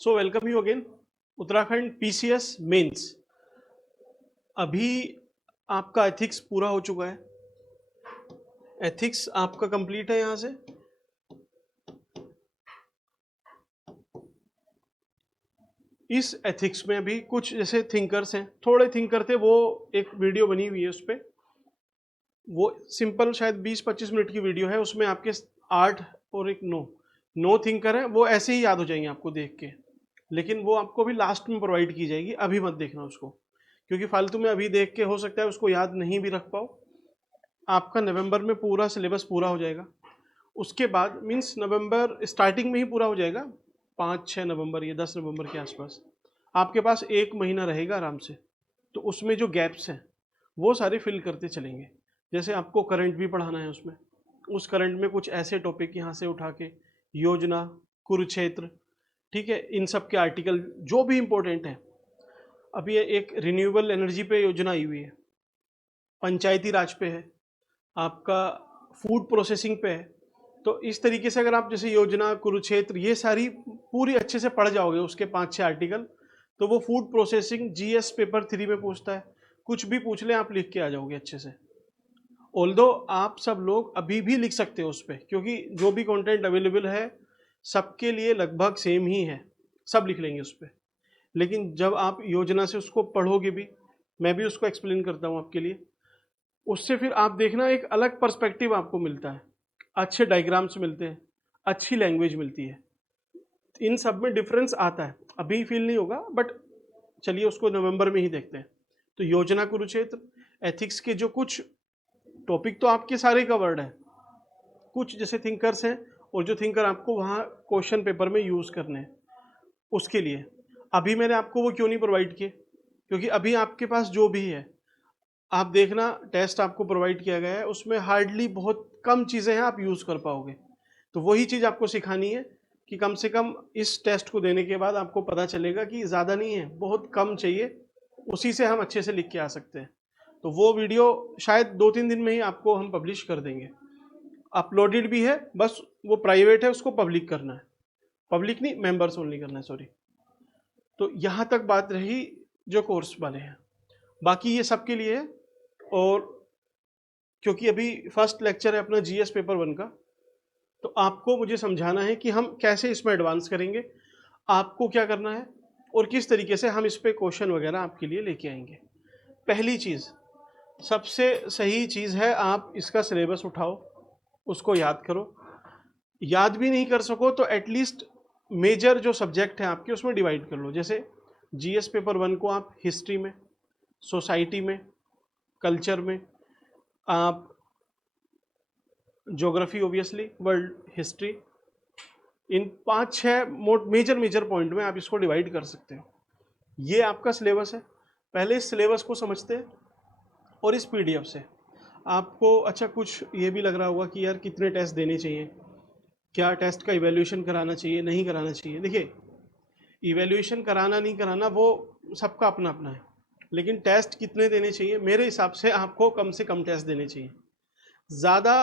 So welcome you again Uttarakhand PCS mains. अभी आपका ethics पूरा हो चुका है। एथिक्स आपका कंप्लीट है। यहाँ से इस एथिक्स में अभी कुछ जैसे थिंकर्स हैं, थोड़े थिंकर थे, वो एक वीडियो बनी हुई है उस पर। वो सिंपल शायद 20-25 मिनट की वीडियो है। उसमें आपके 8 और एक 9 थिंकर हैं। वो ऐसे ही याद हो जाएंगे आपको देख के, लेकिन वो आपको भी लास्ट में प्रोवाइड की जाएगी। अभी मत देखना उसको, क्योंकि फालतू में अभी देख के हो सकता है उसको याद नहीं भी रख पाओ। आपका नवंबर में पूरा सिलेबस पूरा हो जाएगा। उसके बाद मीन्स नवंबर स्टार्टिंग में ही पूरा हो जाएगा, 5-6 नवंबर या 10 नवंबर के आसपास। आपके पास 1 महीना रहेगा आराम से। तो उसमें जो गैप्स हैं वो सारे फिल करते चलेंगे। जैसे आपको करंट भी पढ़ाना है, उसमें उस करंट में कुछ ऐसे टॉपिक यहाँ से उठा के, योजना, कुरुक्षेत्र, ठीक है, इन सब के आर्टिकल जो भी इम्पोर्टेंट है। अभी एक रिन्यूएबल एनर्जी पे योजना आई हुई है, पंचायती राज पे है, आपका फूड प्रोसेसिंग पे है। तो इस तरीके से अगर आप जैसे योजना, कुरुक्षेत्र, ये सारी पूरी अच्छे से पढ़ जाओगे, उसके 5-6 आर्टिकल, तो वो फूड प्रोसेसिंग जीएस पेपर 3 में पूछता है। कुछ भी पूछ ले आप लिख के आ जाओगे अच्छे से। ऑल्दो आप सब लोग अभी भी लिख सकते हो उस पर, क्योंकि जो भी कंटेंट अवेलेबल है सबके लिए लगभग सेम ही है, सब लिख लेंगे उस पर। लेकिन जब आप योजना से उसको पढ़ोगे भी, मैं भी उसको एक्सप्लेन करता हूँ आपके लिए, उससे फिर आप देखना एक अलग पर्सपेक्टिव आपको मिलता है, अच्छे डायग्राम्स मिलते हैं, अच्छी लैंग्वेज मिलती है। इन सब में डिफरेंस आता है, अभी फील नहीं होगा, बट चलिए उसको नवंबर में ही देखते हैं। तो योजना, कुरुक्षेत्र, एथिक्स के जो कुछ टॉपिक तो आपके सारे कवर्ड हैं, कुछ जैसे थिंकर्स हैं और जो थिंकर आपको वहाँ क्वेश्चन पेपर में यूज़ करने हैं, उसके लिए अभी मैंने आपको वो क्यों नहीं प्रोवाइड किए, क्योंकि अभी आपके पास जो भी है, आप देखना टेस्ट आपको प्रोवाइड किया गया है, उसमें हार्डली बहुत कम चीज़ें हैं आप यूज़ कर पाओगे। तो वही चीज़ आपको सिखानी है कि कम से कम इस टेस्ट को देने के बाद आपको पता चलेगा कि ज़्यादा नहीं है, बहुत कम चाहिए, उसी से हम अच्छे से लिख के आ सकते हैं। तो वो वीडियो शायद 2-3 दिन में ही आपको हम पब्लिश कर देंगे। अपलोडेड भी है, बस वो प्राइवेट है, उसको पब्लिक करना है। पब्लिक नहीं, मेंबर्स ओनली करना है, सॉरी। तो यहाँ तक बात रही जो कोर्स वाले हैं। बाकी ये सबके लिए है। और क्योंकि अभी फर्स्ट लेक्चर है अपना जीएस पेपर 1 का, तो आपको मुझे समझाना है कि हम कैसे इसमें एडवांस करेंगे, आपको क्या करना है और किस तरीके से हम इस पे क्वेश्चन वगैरह आपके लिए लेके आएंगे। पहली चीज़, सबसे सही चीज़ है, आप इसका सिलेबस उठाओ, उसको याद करो। याद भी नहीं कर सको तो एटलीस्ट मेजर जो सब्जेक्ट हैं आपके उसमें डिवाइड कर लो। जैसे जीएस पेपर 1 को आप हिस्ट्री में, सोसाइटी में, कल्चर में, आप ज्योग्राफी, ओबियसली वर्ल्ड हिस्ट्री, इन 5-6 मेजर पॉइंट में आप इसको डिवाइड कर सकते हो। ये आपका सिलेबस है। पहले इस सिलेबस को समझते हैं और इस पीडीएफ से आपको अच्छा कुछ ये भी लग रहा होगा कि यार कितने टेस्ट देने चाहिए, क्या टेस्ट का इवैल्यूएशन कराना चाहिए, नहीं कराना चाहिए। देखिए, इवैल्यूएशन कराना नहीं कराना वो सबका अपना अपना है, लेकिन टेस्ट कितने देने चाहिए, मेरे हिसाब से आपको कम से कम टेस्ट देने चाहिए। ज़्यादा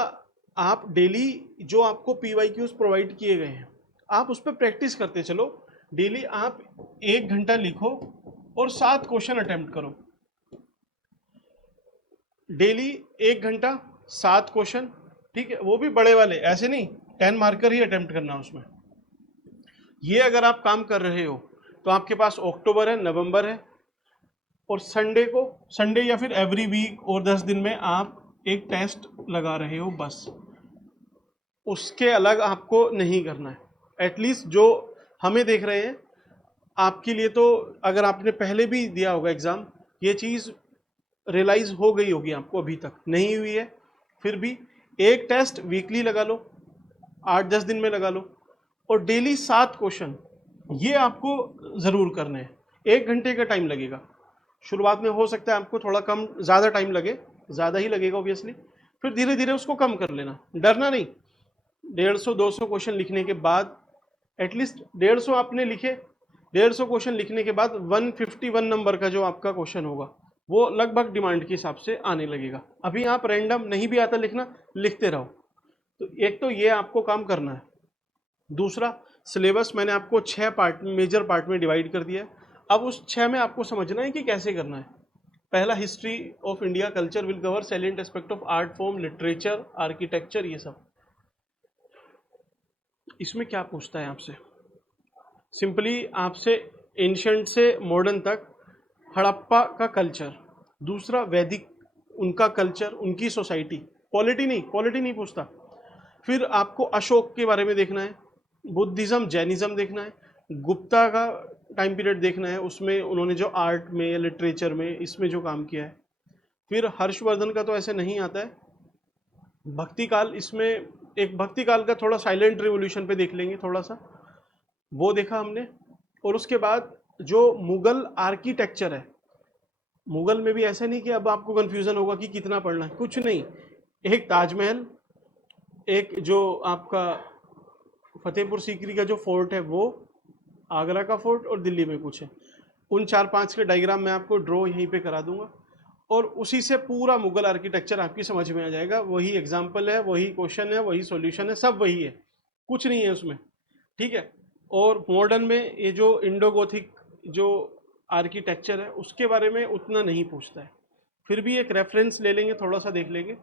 आप डेली जो आपको पीवाईक्यूज प्रोवाइड किए गए हैं, आप उस पर प्रैक्टिस करते चलो। डेली आप 1 घंटा लिखो और 7 क्वेश्चन अटेम्प्ट करो। डेली 1 घंटा 7 क्वेश्चन, ठीक है, वो भी बड़े वाले, ऐसे नहीं 10 मार्कर ही अटेम्प्ट करना उसमें। ये अगर आप काम कर रहे हो तो आपके पास अक्टूबर है, नवंबर है, और संडे या फिर एवरी वीक और 10 दिन में आप एक टेस्ट लगा रहे हो, बस उसके अलग आपको नहीं करना है। एटलीस्ट जो हमें देख रहे हैं, आपके लिए तो अगर आपने पहले भी दिया होगा एग्ज़ाम, ये चीज़ रियलाइज हो गई होगी आपको, अभी तक नहीं हुई है फिर भी एक टेस्ट वीकली लगा लो, 8-10 दिन में लगा लो, और डेली 7 क्वेश्चन ये आपको ज़रूर करने हैं। 1 घंटे का टाइम लगेगा शुरुआत में, हो सकता है आपको थोड़ा कम ज़्यादा टाइम लगे, ज़्यादा ही लगेगा ऑब्वियसली, फिर धीरे धीरे उसको कम कर लेना, डरना नहीं। 150-200 क्वेश्चन लिखने के बाद, एटलीस्ट 150 आपने लिखे, 150 क्वेश्चन लिखने के बाद 151 नंबर का जो आपका क्वेश्चन होगा वो लगभग डिमांड के हिसाब से आने लगेगा। अभी आप रैंडम नहीं भी आता लिखना, लिखते रहो। तो एक तो ये आपको काम करना है। दूसरा, सिलेबस मैंने आपको 6 पार्ट, मेजर पार्ट में डिवाइड कर दिया है। अब उस 6 में आपको समझना है कि कैसे करना है। पहला, history of India culture will cover salient aspect of art form, literature, architecture, ये सब। इसमें क्या पूछता है आपसे? सिंपली आपसे एंशिएंट से मॉडर्न तक हड़प्पा का कल्चर, दूसरा वैदिक उनका कल्चर, उनकी सोसाइटी, पॉलिटी नहीं पूछता। फिर आपको अशोक के बारे में देखना है, बुद्धिज्म जैनिज्म देखना है, गुप्ता का टाइम पीरियड देखना है, उसमें उन्होंने जो आर्ट में, लिटरेचर में, इसमें जो काम किया है। फिर हर्षवर्धन का तो ऐसे नहीं आता है। भक्ति काल, इसमें एक भक्ति काल का थोड़ा साइलेंट रिवॉल्यूशन पे देख लेंगे थोड़ा सा, वो देखा हमने। और उसके बाद जो मुगल आर्किटेक्चर है, मुगल में भी ऐसा नहीं कि अब आपको कंफ्यूजन होगा कि कितना पढ़ना है, कुछ नहीं। एक ताजमहल, एक जो आपका फतेहपुर सीकरी का जो फोर्ट है वो, आगरा का फोर्ट, और दिल्ली में कुछ है। उन 4-5 के डायग्राम मैं आपको ड्रॉ यहीं पे करा दूंगा, और उसी से पूरा मुगल आर्किटेक्चर आपकी समझ में आ जाएगा। वही एग्जाम्पल है, वही क्वेश्चन है, वही सॉल्यूशन है, सब वही है, कुछ नहीं है उसमें, ठीक है। और मॉडर्न में ये जो इंडो गोथिक जो आर्किटेक्चर है उसके बारे में उतना नहीं पूछता है, फिर भी एक रेफरेंस ले लेंगे, थोड़ा सा देख लेंगे,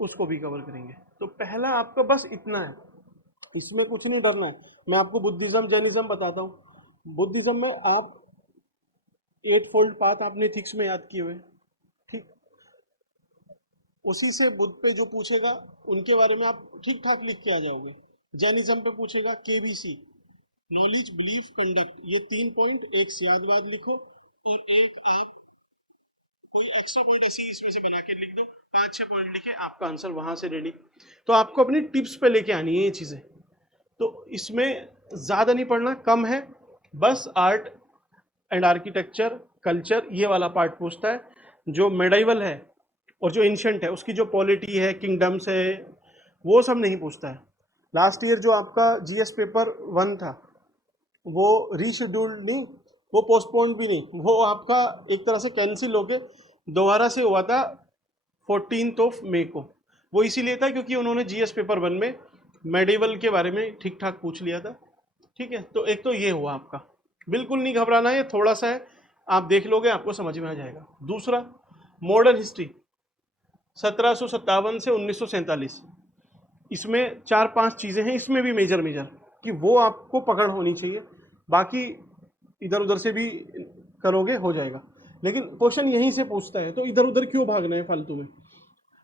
उसको भी कवर करेंगे। तो पहला आपका बस इतना है, इसमें कुछ नहीं डरना है। मैं आपको बुद्धिज्म जैनिज्म बताता हूँ। बुद्धिज्म में आप 8 फोल्ड पाथ आपने थिक्स में याद किए हुए, ठीक, उसी से बुद्ध पे जो पूछेगा उनके बारे में आप ठीक ठाक लिख के आ जाओगे। जैनिज्म पे पूछेगा KBC, नॉलेज, बिलीफ, कंडक्ट, ये 3 पॉइंट, एक याद लिखो और एक आप कोई एक्स्ट्रा पॉइंट ऐसी इसमें से बना के लिख दो, 5-6 पॉइंट लिखे, आपका आंसर वहां से रेडी। तो आपको अपनी टिप्स पे लेके आनी है ये चीजें। तो इसमें ज़्यादा नहीं पढ़ना, कम है, बस आर्ट एंड आर्किटेक्चर, कल्चर, ये वाला पार्ट पूछता है। जो मेडाइवल है और जो एंशिएंट है उसकी जो पॉलिटी है, किंगडम्स है, वो सब नहीं पूछता है। लास्ट ईयर जो आपका GS पेपर 1 था वो रीशेड्यूल्ड नहीं, वो पोस्टपोन्ड भी नहीं, वो आपका एक तरह से कैंसिल होके दोबारा से हुआ था 14 मई को। वो इसीलिए था क्योंकि उन्होंने GS पेपर 1 में मेडिवल के बारे में ठीक ठाक पूछ लिया था, ठीक है। तो एक तो ये हुआ आपका, बिल्कुल नहीं घबराना है, थोड़ा सा है, आप देख लोगे आपको समझ में आ जाएगा। दूसरा, मॉडर्न हिस्ट्री 1757 से 1947, इसमें 4-5 चीज़ें हैं, इसमें भी मेजर कि वो आपको पकड़ होनी चाहिए, बाकी इधर उधर से भी करोगे हो जाएगा। लेकिन क्वेश्चन यहीं से पूछता है तो इधर उधर क्यों भागना है फालतू में।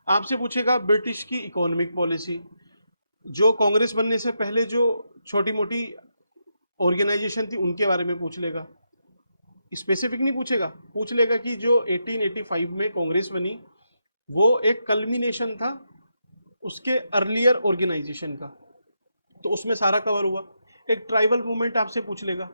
आपसे पूछेगा ब्रिटिश की इकोनॉमिक पॉलिसी, जो कांग्रेस बनने से पहले जो छोटी मोटी ऑर्गेनाइजेशन थी उनके बारे में पूछ लेगा। स्पेसिफिक नहीं पूछेगा, पूछ लेगा कि जो 1885 में कांग्रेस बनी वो एक कल्मिनेशन था उसके अर्लियर ऑर्गेनाइजेशन का, तो उसमें सारा कवर हुआ। एक ट्राइबल मूवमेंट आपसे पूछ लेगा,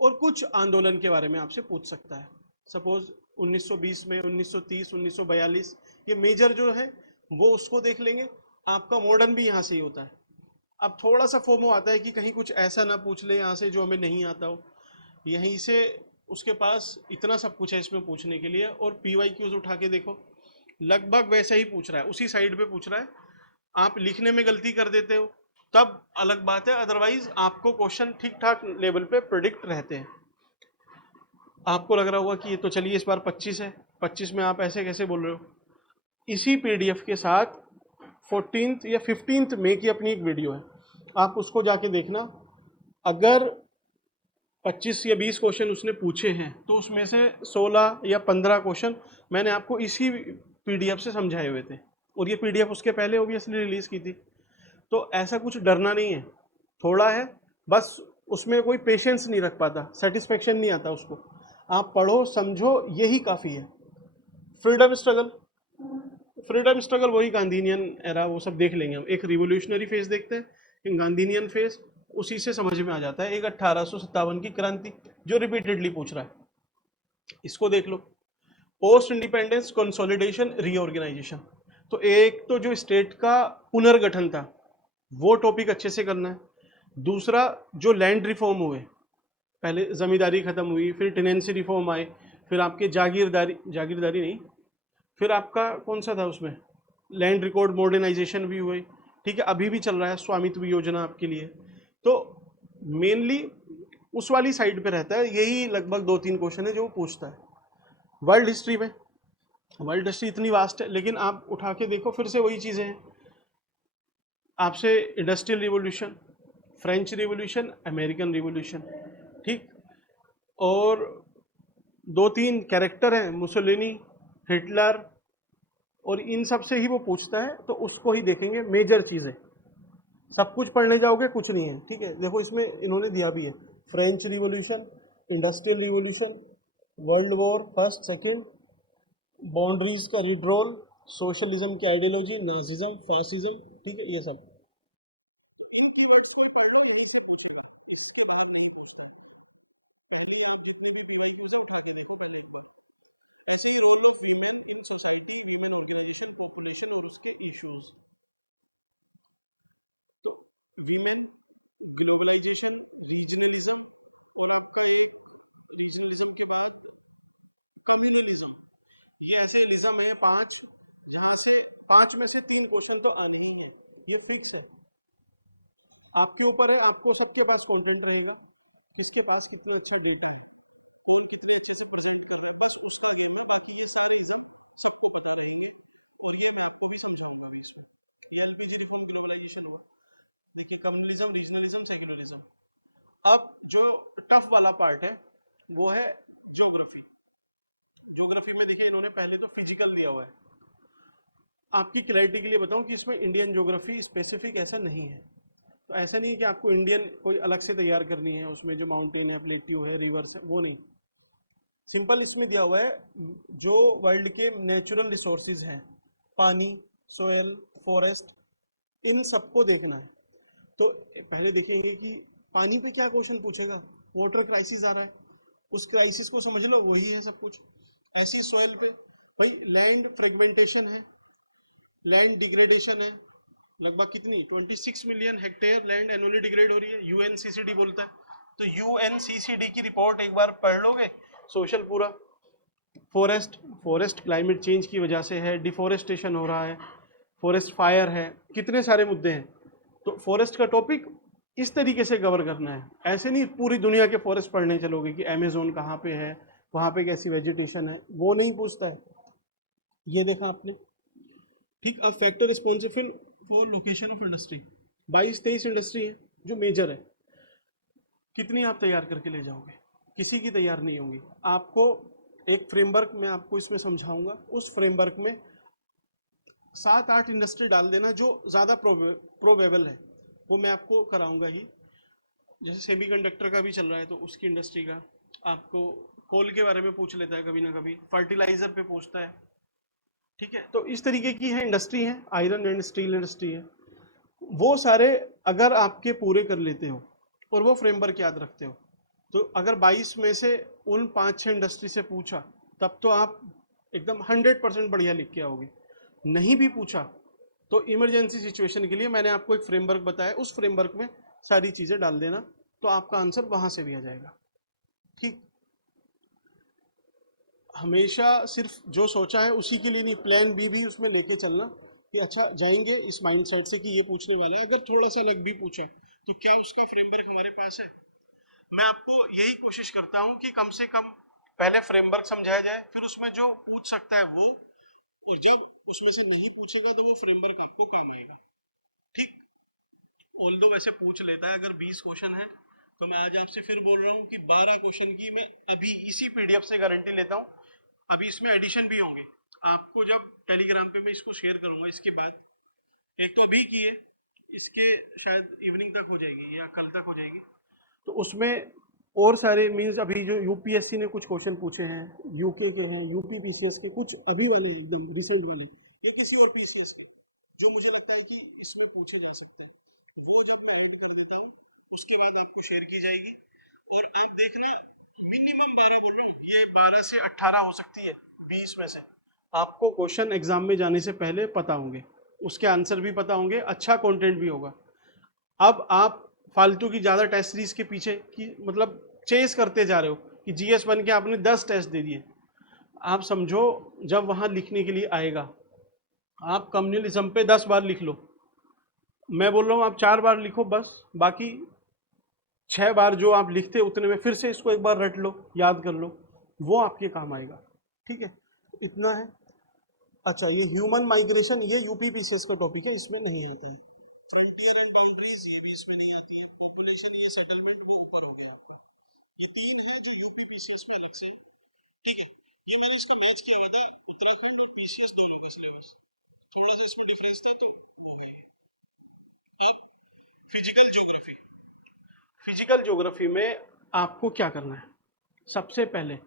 और कुछ आंदोलन के बारे में आपसे पूछ सकता है। सपोज 1920 में, 1930, 1942, ये मेजर जो है वो उसको देख लेंगे। आपका मॉडर्न भी यहाँ से ही होता है। अब थोड़ा सा फोमो आता है कि कहीं कुछ ऐसा ना पूछ ले यहाँ से जो हमें नहीं आता हो, यहीं से उसके पास इतना सब कुछ है इसमें पूछने के लिए। और PYQs उठा के देखो, लगभग वैसा ही पूछ रहा है, उसी साइड पे पूछ रहा है। आप लिखने में गलती कर देते हो तब अलग बात है, अदरवाइज आपको क्वेश्चन ठीक ठाक लेवल पे प्रेडिक्ट रहते हैं। आपको लग रहा होगा कि ये तो चलिए इस बार 25 है, 25 में आप ऐसे कैसे बोल रहे हो। इसी PDF के साथ 14 या 15 मई की अपनी एक वीडियो है, आप उसको जाके देखना। अगर 25 या 20 क्वेश्चन उसने पूछे हैं तो उसमें से 16 या 15 क्वेश्चन मैंने आपको इसी PDF से समझाए हुए थे, और ये PDF उसके पहले ऑब्वियसली रिलीज की थी। तो ऐसा कुछ डरना नहीं है, थोड़ा है बस, उसमें कोई पेशेंस नहीं रख पाता, सेटिस्फेक्शन नहीं आता उसको। आप पढ़ो समझो, यही काफ़ी है। फ्रीडम स्ट्रगल, वही गांधीनियन एरा, वो सब देख लेंगे हम। एक रिवोल्यूशनरी फेज देखते हैं, एक गांधीनियन फेज, उसी से समझ में आ जाता है। एक 1857 की क्रांति जो रिपीटेडली पूछ रहा है, इसको देख लो। पोस्ट इंडिपेंडेंस कंसोलिडेशन रीऑर्गेनाइजेशन, तो एक तो जो स्टेट का पुनर्गठन था वो टॉपिक अच्छे से करना है। दूसरा, जो लैंड रिफॉर्म हुए, पहले जमींदारी खत्म हुई, फिर टेनेंसी रिफॉर्म आए, फिर आपके जागीरदारी नहीं, फिर आपका कौन सा था उसमें, लैंड रिकॉर्ड मॉडर्नाइजेशन भी हुए, ठीक है, अभी भी चल रहा है स्वामित्व योजना आपके लिए। तो मेनली उस वाली साइड पे रहता है, यही लगभग 2-3 क्वेश्चन है जो वो पूछता है। वर्ल्ड हिस्ट्री में, वर्ल्ड हिस्ट्री इतनी वास्ट है, लेकिन आप उठा के देखो फिर से वही चीज़ें हैं आपसे। Industrial revolution, French revolution, American revolution, ठीक, और 2-3 कैरेक्टर हैं, मुसोलिनी, हिटलर, और इन सब से ही वो पूछता है, तो उसको ही देखेंगे मेजर चीज़ें। सब कुछ पढ़ने जाओगे कुछ नहीं है, ठीक है। देखो इसमें इन्होंने दिया भी है, French revolution, industrial revolution, world war first second, boundaries का रिड्रोल, सोशलिज्म की आइडियोलॉजी, नाजिज्म, फासिज्म, ठीक है, ये सब। तो इन कीवर्ड्स को ही पढ़ लो, यहीं से पूछेगा, इसके बाहर नहीं पूछता है। पहली आप जितने भी PYQs है उठा के देखो पहले एक बार। ऐसे ही role of women in society, women organization, population और उसके इश्यूज। तो वीमेन, ग्लोबलाइजेशन, रीजनलिज्म, और आपका एक रीजनलिज्म के बाद कम्युनलिज्म। ये ऐसे लिज्म है 5, जहाँ से 5 में से 3 क्वेश्चन तो आने ही हैं, ये फिक्स है। आपके ऊपर है, आपको सबके पास कंटेंट रहेगा, किसके पास कितना अच्छा डेटा है, कौन कितने अच्छे से प्रेजेंट कर रहा है, बस उसका गेम है। बाकी ये सारे इज़म सबको पता रहेंगे, और ये मैं आपको भी समझाऊंगा अभी इसमें। ये LPG रिफॉर्म, ग्लोबलाइजेशन हुआ, देखिए कम्युनलिज्म, रीजनलिज्म, सेक्युलरिज्म। अब जो टफ वाला पार्ट है वो है ज्योग्राफी। ज्योग्राफी में देखिए इन्होंने पहले तो फिजिकल दिया हुआ है। आपकी क्लैरिटी के लिए बताऊं कि इसमें इंडियन ज्योग्राफी स्पेसिफिक ऐसा नहीं है। तो ऐसा नहीं है कि आपको इंडियन कोई अलग से तैयार करनी है, उसमें जो माउंटेन है, प्लेट्यू है, रिवर्स है, वो नहीं। सिंपल इसमें दिया हुआ है जो वर्ल्ड के नेचुरल रिसोर्सेज हैं, पानी, सोयल, फॉरेस्ट, इन सबको देखना है। तो पहले देखेंगे कि पानी पे क्या क्वेश्चन पूछेगा। वाटर क्राइसिस आ रहा है, उस क्राइसिस को समझ लो, वही है सब कुछ। ऐसी सोयल पे भाई लैंड फ्रेगमेंटेशन है, लैंड डिग्रेडेशन है, लगभग कितनी 26 million hectare land annually degrade हो रही है, UNCCD बोलता है। तो UNCCD की रिपोर्ट एक बार पढ़ लोगे, सोशल पूरा। फॉरेस्ट क्लाइमेट चेंज की वजह से है, डिफोरेस्टेशन हो रहा है, फॉरेस्ट फायर है, कितने सारे मुद्दे हैं। तो फॉरेस्ट का टॉपिक इस तरीके से कवर करना है। ऐसे नहीं पूरी दुनिया के फॉरेस्ट पढ़ने चलोगे कि अमेजोन कहाँ पे है, वहाँ पे कैसी वेजिटेशन है, वो नहीं पूछता है। ये देखा आपने, ठीक। अब factor responsible for location of industry, 22-23 industry है जो मेजर है। कितनी आप तैयार करके ले जाओगे, किसी की तैयार नहीं होंगी। आपको एक फ्रेमवर्क मैं आपको इसमें समझाऊंगा, उस फ्रेमवर्क में 7-8 इंडस्ट्री डाल देना जो ज़्यादा प्रोबेबल है, वो मैं आपको कराऊंगा ही। जैसे सेमीकंडक्टर का भी चल रहा है तो उसकी इंडस्ट्री का, आपको कोल के बारे में पूछ लेता है कभी ना कभी, फर्टिलाइजर पे पूछता है, ठीक है। तो इस तरीके की है इंडस्ट्री है, आयरन एंड स्टील इंडस्ट्री है। वो सारे अगर आपके पूरे कर लेते हो और वो फ्रेमवर्क याद रखते हो, तो अगर 22 में से उन 5-6 इंडस्ट्री से पूछा तब तो आप एकदम 100% बढ़िया लिख के आओगे। नहीं भी पूछा तो इमरजेंसी सिचुएशन के लिए मैंने आपको एक फ्रेमवर्क बताया, उस फ्रेमवर्क में सारी चीज़ें डाल देना, तो आपका आंसर वहाँ से भी आ जाएगा, ठीक। हमेशा सिर्फ जो सोचा है उसी के लिए नहीं, प्लान बी भी उसमें लेके चलना कि अच्छा जाएंगे इस माइंडसेट से कि ये पूछने वाला है। अगर थोड़ा सा अलग भी पूछा तो क्या उसका फ्रेमवर्क हमारे पास है। मैं आपको यही कोशिश करता हूँ कि कम से कम पहले फ्रेमवर्क समझाया जाए, फिर उसमें जो पूछ सकता है वो, और जब उसमें से नहीं पूछेगा तो वो फ्रेमवर्क आपको काम आएगा, ठीक। ऑल्दो वैसे पूछ लेता है, अगर 20 क्वेश्चन है तो मैं आज आपसे फिर बोल रहा हूँ कि 12 क्वेश्चन की मैं अभी इसी PDF से गारंटी लेता हूँ। अभी इसमें एडिशन भी होंगे, आपको जब टेलीग्राम पे मैं इसको शेयर करूँगा इसके बाद, एक तो अभी की है, इसके शायद इवनिंग तक हो जाएगी या कल तक हो जाएगी। तो उसमें और सारे मीन्स अभी जो UPSC ने कुछ क्वेश्चन पूछे हैं, UK के हैं, UP PCS के कुछ अभी वाले हैं एकदम रिसेंट वाले, या किसी और PCS के जो मुझे लगता है कि इसमें पूछे जा सकते हैं, वो जब मैं ऐड कर देता हूँ उसके बाद आपको शेयर की जाएगी। और आप देखना मिनिमम 12 बोल रहा हूँ, ये 12 से 18 हो सकती है, 20 में से आपको क्वेश्चन एग्जाम में जाने से पहले पता होंगे, उसके आंसर भी पता होंगे, अच्छा कंटेंट भी होगा। अब आप फालतू की ज़्यादा टेस्ट सीरीज के पीछे की मतलब चेस करते जा रहे हो कि GS बन के आपने 10 टेस्ट दे दिए। आप समझो जब वहाँ लिखने के लिए आएगा, आप कम्युनलिज्म पे 10 बार लिख लो, मैं बोल रहा हूँ आप 4 बार लिखो बस, बाकी 6 बार जो आप लिखते उतने में फिर से इसको एक बार रट लो, याद कर लो, वो आपके काम आएगा। ठीक है, तो इतना है। अच्छा, ये ह्यूमन माइग्रेशन, ये यूपीपीसीएस का टॉपिक है, इसमें नहीं आता है। फ्रंटियर एंड बाउंड्रीज, ये भी इसमें नहीं आती हैं। पॉपुलेशन, ये सेटलमेंट, वो ऊपर हो गया आपका। ये 3 है जो यूपीपीसीएस में अलग से है। ठीक है, ये मैंने इसका मैच किया हुआ था उत्तराखंड और पीसीएस दोनों का सिलेबस, थोड़ा सा इसमें डिफरेंस था, तो वो है ये। अब फिजिकल ज्योग्राफी, फिजिकल ज्योग्राफी में आपको क्या करना है? सबसे पहले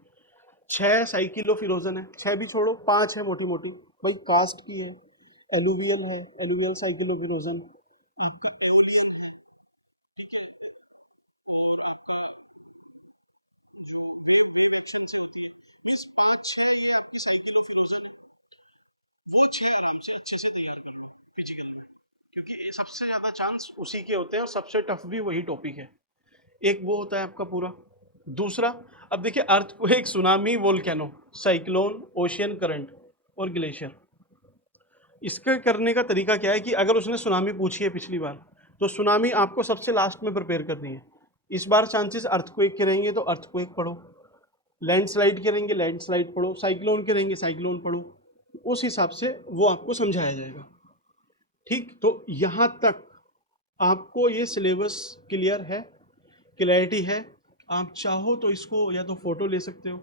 6 साइकिल ऑफ इरोजन है, 6 भी छोड़ो, 5 है मोटी मोटी भाई। कास्ट की है, एलुवियल है, एलुवियल साइकिल ऑफ इरोजन, आपका एओलियन है, ठीक है, और आपका जो वेव वेव एक्शन से होती है, मीन्स 5-6 ये आपकी साइकिल ऑफ इरोजन है। वो 6 आराम से अच्छे से तैयार कर लो फिजिकल में, क्योंकि सबसे ज़्यादा चांस उसी के होते हैं और सबसे टफ भी वही टॉपिक है। एक वो होता है आपका पूरा। दूसरा, अब देखिए, earthquake, tsunami, volcano, cyclone, ocean current और ग्लेशियर। इसका करने का तरीका क्या है कि अगर उसने सुनामी पूछी है पिछली बार, तो सुनामी आपको सबसे लास्ट में प्रिपेयर करनी है। इस बार चांसेस अर्थक्वेक के रहेंगे तो अर्थक्वेक पढ़ो, लैंडस्लाइड के रहेंगे लैंडस्लाइड पढ़ो, साइक्लोन के रहेंगे साइक्लोन पढ़ो, उस हिसाब से वो आपको समझाया जाएगा। ठीक, तो यहाँ तक आपको ये सिलेबस क्लियर है, क्लैरिटी है। आप चाहो तो इसको या तो फोटो ले सकते हो,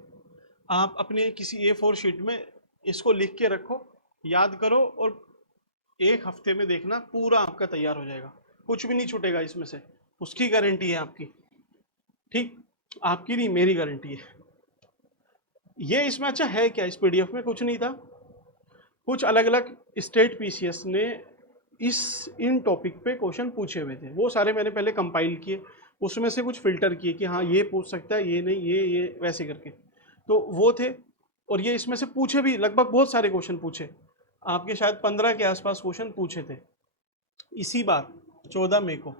आप अपने किसी A4 शीट में इसको लिख के रखो, याद करो, और 1 हफ्ते में देखना पूरा आपका तैयार हो जाएगा, कुछ भी नहीं छूटेगा इसमें से, उसकी गारंटी है आपकी। ठीक, आपकी नहीं, मेरी गारंटी है। ये इसमें अच्छा है क्या, इस पीडीएफ में कुछ नहीं था, कुछ अलग अलग स्टेट पीसीएस ने इन टॉपिक पे क्वेश्चन पूछे हुए थे, वो सारे मैंने पहले कंपाइल किए, उसमें से कुछ फिल्टर किए कि हाँ ये पूछ सकता है, ये नहीं, ये वैसे करके, तो वो थे। और ये इसमें से पूछे भी लगभग बहुत सारे क्वेश्चन पूछे, आपके शायद 15 के आसपास क्वेश्चन पूछे थे इसी बार 14 मई को।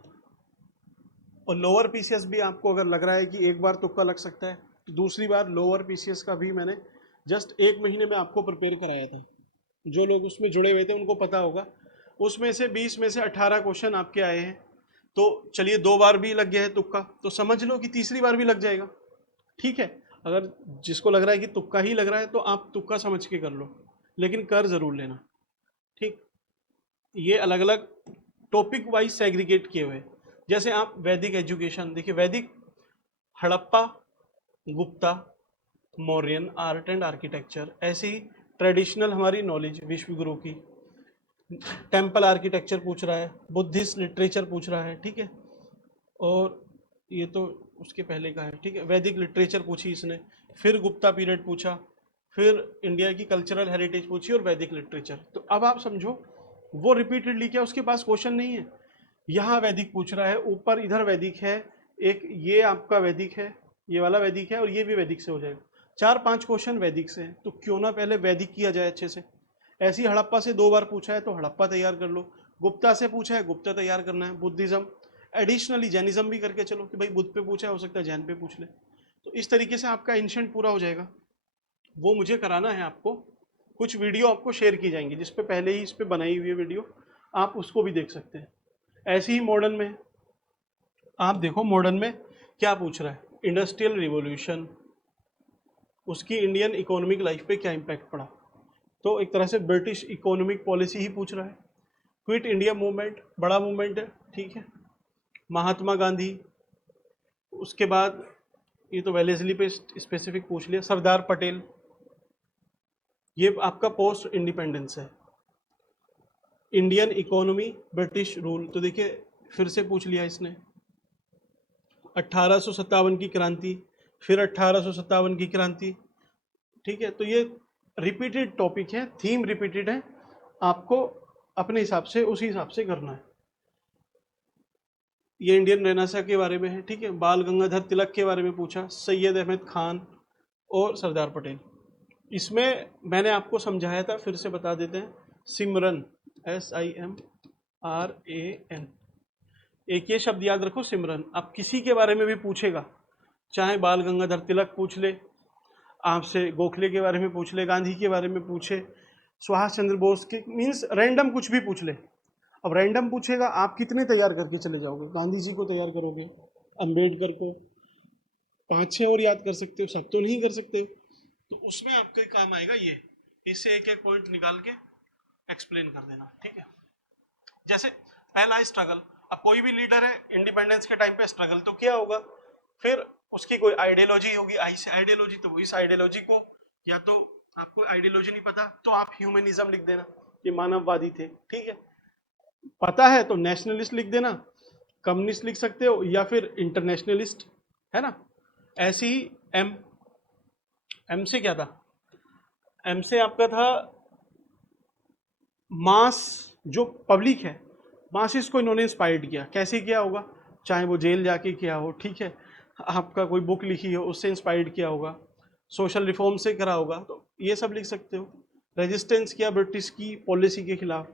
और लोअर पीसीएस भी आपको अगर लग रहा है कि एक बार तुक्का लग सकता है, तो दूसरी बार लोअर पीसीएस का भी मैंने जस्ट 1 महीने में आपको प्रिपेयर कराया था। जो लोग उसमें जुड़े हुए थे उनको पता होगा, उसमें से 20 में से 18 क्वेश्चन आपके आए हैं। तो चलिए 2 बार भी लग गया है तुक्का, तो समझ लो कि तीसरी बार भी लग जाएगा। ठीक है, अगर जिसको लग रहा है कि तुक्का ही लग रहा है तो आप तुक्का समझ के कर लो, लेकिन कर जरूर लेना। ठीक, ये अलग अलग टॉपिक वाइज सेग्रीगेट किए हुए। जैसे आप वैदिक एजुकेशन देखिए, वैदिक, Harappa, Gupta, Mauryan, art and architecture, ऐसे ही ट्रेडिशनल हमारी नॉलेज विश्वगुरु की, टेम्पल आर्किटेक्चर पूछ रहा है, बुद्धिस्ट लिटरेचर पूछ रहा है, ठीक है, और ये तो उसके पहले का है। ठीक है, वैदिक लिटरेचर पूछी इसने, फिर गुप्ता पीरियड पूछा, फिर इंडिया की कल्चरल हेरिटेज पूछी और वैदिक लिटरेचर। तो अब आप समझो, वो रिपीटेडली क्या उसके पास क्वेश्चन नहीं है, यहाँ वैदिक पूछ रहा है, ऊपर इधर वैदिक है, एक ये आपका वैदिक है, ये वाला वैदिक है, और ये भी वैदिक से हो जाएगा। 4-5 क्वेश्चन वैदिक से हैं, तो क्यों ना पहले वैदिक किया जाए अच्छे से। ऐसी हड़प्पा से 2 बार पूछा है तो हड़प्पा तैयार कर लो, गुप्ता से पूछा है गुप्ता तैयार करना है, बुद्धिज्म, एडिशनली जैनिज्म भी करके चलो कि भाई बुद्ध पे पूछा है, हो सकता है जैन पे पूछ ले। तो इस तरीके से आपका एंशिएंट पूरा हो जाएगा। वो मुझे कराना है आपको, कुछ वीडियो आपको शेयर की जाएंगी जिस पे पहले ही इस पे बनाई हुई है वीडियो, आप उसको भी देख सकते हैं। ऐसे ही मॉडर्न में आप देखो, मॉडर्न में क्या पूछ रहा है, इंडस्ट्रियल रिवॉल्यूशन, उसकी इंडियन इकोनॉमिक लाइफ पे क्या इम्पैक्ट पड़ा, तो एक तरह से ब्रिटिश इकोनॉमिक पॉलिसी ही पूछ रहा है। क्विट इंडिया मूवमेंट, बड़ा मूवमेंट है, ठीक है, महात्मा गांधी, उसके बाद ये तो वेलेस्ली पे स्पेसिफिक पूछ लिया, सरदार पटेल, ये आपका पोस्ट इंडिपेंडेंस है। इंडियन इकोनॉमी, ब्रिटिश रूल, तो देखिए फिर से पूछ लिया इसने। 1857 की क्रांति, फिर 1857 की क्रांति, ठीक है, तो ये रिपीटेड टॉपिक है, थीम रिपीटेड है, आपको अपने हिसाब से उसी हिसाब से करना है। ये इंडियन रेनेसां के बारे में है, ठीक है, बाल गंगाधर तिलक के बारे में पूछा, सैयद अहमद खान और सरदार पटेल। इसमें मैंने आपको समझाया था, फिर से बता देते हैं, सिमरन, SIMRAN, एक ये शब्द याद रखो, सिमरन। अब किसी के बारे में भी पूछेगा, चाहे बाल गंगाधर तिलक पूछ ले आपसे, गोखले के बारे में पूछ ले, गांधी के बारे में पूछे, सुभाष चंद्र बोस के, मीन्स रैंडम कुछ भी पूछ ले। अब रैंडम पूछेगा, आप कितने तैयार करके चले जाओगे, गांधी जी को तैयार करोगे, अंबेडकर को, 5-6 और याद कर सकते हो, सब तो नहीं कर सकते हो, तो उसमें आपके काम आएगा ये, इससे एक एक पॉइंट निकाल के एक्सप्लेन कर देना, ठीक है। जैसे पहला है स्ट्रगल। अब कोई भी लीडर है, इंडिपेंडेंस के टाइम पे स्ट्रगल तो किया होगा, फिर उसकी कोई आइडियोलॉजी होगी, आइडियोलॉजी, तो इस आइडियोलॉजी को, या तो आपको आइडियोलॉजी नहीं पता तो आप ह्यूमनिज्म लिख देना, ये मानववादी थे, ठीक है। पता है तो नेशनलिस्ट लिख देना, कम्युनिस्ट लिख सकते हो, या फिर इंटरनेशनलिस्ट, है ना। ऐसे ही एम से क्या था, एम से आपका था मास, जो पब्लिक है, मासिस को इन्होंने इंस्पायर्ड किया। कैसे किया होगा, चाहे वो जेल जाके किया हो, ठीक है, आपका कोई बुक लिखी हो उससे इंस्पायर्ड किया होगा, सोशल रिफॉर्म से करा होगा, तो ये सब लिख सकते हो। रेजिस्टेंस किया ब्रिटिश की पॉलिसी के खिलाफ,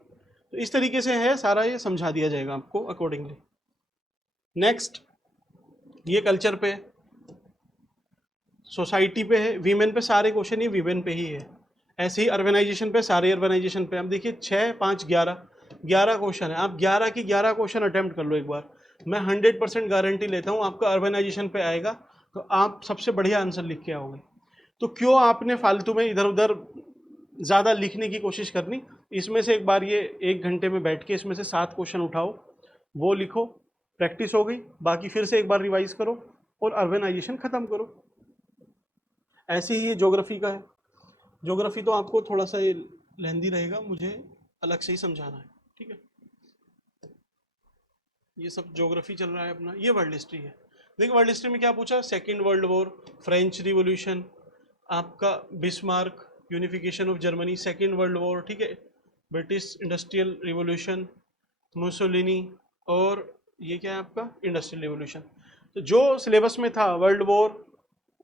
तो इस तरीके से है सारा, ये समझा दिया जाएगा आपको अकॉर्डिंगली। नेक्स्ट, ये कल्चर पे, सोसाइटी पे है, वीमेन पे सारे क्वेश्चन ये वीमेन पे ही है। ऐसे ही अर्बनाइजेशन पे, सारे अर्बनाइजेशन पे, अब देखिए 6, 5, 11 क्वेश्चन है। आप 11 की 11 क्वेश्चन अटेम्प्ट कर लो एक बार, मैं 100% गारंटी लेता हूँ आपका अर्बनाइजेशन पे आएगा तो आप सबसे बढ़िया आंसर लिख के आओगे। तो क्यों आपने फालतू में इधर उधर ज़्यादा लिखने की कोशिश करनी, इसमें से एक बार ये 1 घंटे में बैठ के इसमें से 7 क्वेश्चन उठाओ, वो लिखो, प्रैक्टिस हो गई, बाकी फिर से एक बार रिवाइज करो और अर्बनाइजेशन ख़त्म करो। ऐसे ही ये ज्योग्राफी का है। ज्योग्राफी तो आपको थोड़ा सा ये लेंदी रहेगा, मुझे अलग से ही समझाना है, ठीक है। ये सब ज्योग्राफी चल रहा है अपना। ये वर्ल्ड हिस्ट्री है। देखिए वर्ल्ड हिस्ट्री में क्या पूछा, second world war, French revolution, आपका Bismarck, unification of Germany, second world war, ठीक है, ब्रिटिश इंडस्ट्रियल रिवोल्यूशन, मुसोलिनी, और ये क्या है आपका इंडस्ट्रियल रिवोल्यूशन। तो जो सिलेबस में था वर्ल्ड वॉर,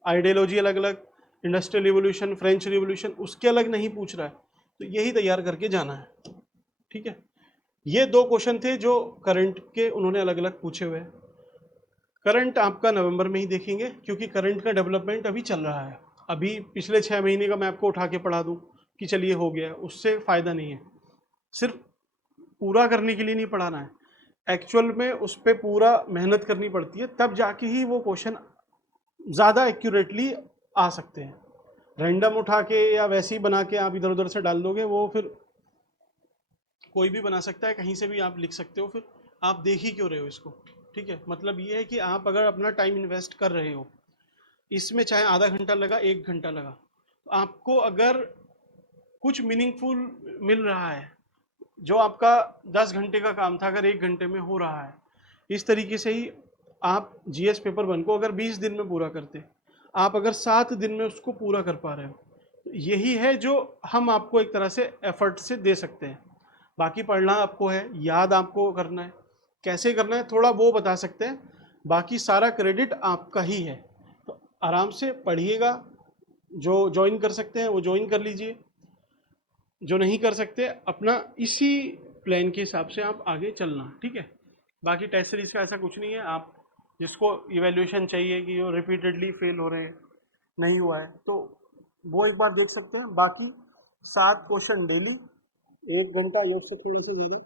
आइडियोलॉजी अलग अलग, इंडस्ट्रियल रिवोल्यूशन, फ्रेंच रिवोल्यूशन, उसके अलग नहीं पूछ रहा है, तो यही तैयार करके जाना है, ठीक है। ये 2 क्वेश्चन थे जो करंट के उन्होंने अलग अलग पूछे हुए हैं। करंट आपका नवंबर में ही देखेंगे, क्योंकि करंट का डेवलपमेंट अभी चल रहा है। अभी पिछले 6 महीने का मैं आपको उठा के पढ़ा दूं कि चलिए हो गया, उससे फ़ायदा नहीं है। सिर्फ पूरा करने के लिए नहीं पढ़ाना है, एक्चुअल में उस पर पूरा मेहनत करनी पड़ती है, तब जाके ही वो क्वेश्चन ज़्यादा एक्यूरेटली आ सकते हैं। रैंडम उठा के या वैसे ही बना के आप इधर उधर से डाल दोगे, वो फिर कोई भी बना सकता है, कहीं से भी आप लिख सकते हो, फिर आप देख ही क्यों रहे हो इसको, ठीक है। मतलब ये है कि आप अगर अपना टाइम इन्वेस्ट कर रहे हो इसमें, चाहे आधा घंटा लगा, 1 घंटा लगा, तो आपको अगर कुछ मीनिंगफुल मिल रहा है, जो आपका 10 घंटे का काम था अगर 1 घंटे में हो रहा है, इस तरीके से ही आप जीएस पेपर 1 को अगर 20 दिन में पूरा करते, आप अगर 7 दिन में उसको पूरा कर पा रहे हो, तो यही है जो हम आपको एक तरह से एफर्ट से दे सकते हैं। बाकी पढ़ना आपको है, याद आपको करना है, कैसे करना है थोड़ा वो बता सकते हैं, बाकी सारा क्रेडिट आपका ही है। तो आराम से पढ़िएगा, जो ज्वाइन कर सकते हैं वो ज्वाइन कर लीजिए, जो नहीं कर सकते अपना इसी प्लान के हिसाब से आप आगे चलना, ठीक है। बाकी टेस्ट सीरीज का ऐसा कुछ नहीं है, आप जिसको इवैल्यूएशन चाहिए कि जो रिपीटेडली फेल हो रहे हैं, नहीं हुआ है, तो वो एक बार देख सकते हैं। बाकी 7 क्वेश्चन डेली, 1 घंटा या उससे थोड़ा सा ज़्यादा,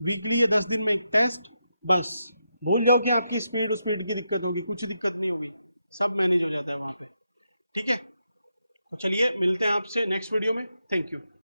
वीकली या 10 दिन में एक टेस्ट, बस भूल जाओ कि आपकी स्पीड, उस स्पीड की दिक्कत होगी, कुछ दिक्कत नहीं होगी, सब मैनेज हो जाता है वहाँ पे, ठीक है। तो चलिए मिलते हैं आपसे नेक्स्ट वीडियो में, थैंक यू।